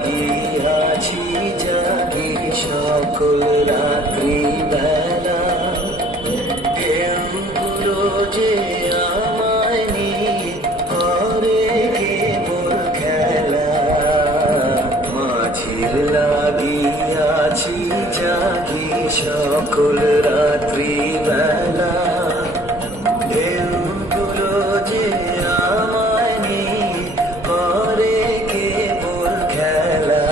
লাগিয়াছি জাগি সকল রাত্রি বেলা, ঢেউগুলো যে আমায় নিয়ে করে কেবল খেলা। মাঝির লাগিয়াছি জাগি সকল রাত্রি বেলা, ঢেউগুলো যে আমায় নিয়ে করে কেবল খেলা।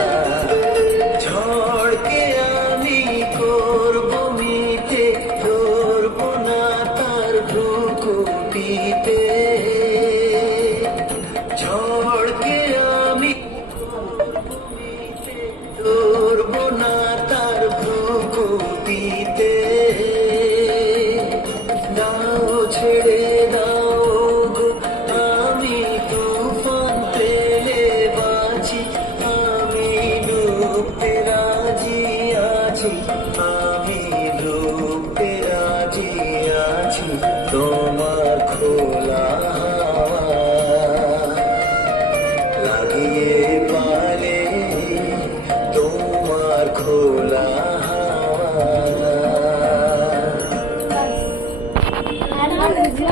ঝড়কে আমি করব মিটে, ধরব না তার ভ্রুকুটিতে। ঝড়কে আমি ধরব না তার ভ্রুকুটিতে। দাও ছেড়ে দাও গো, আমি তুফান পেলে বাঁচি, আমি ডুবতে রাজি আছি, আমি ডুবতে রাজি আছি তোমার খোলা হাওয়া লাগিয়ে পালে, তোমার খোলা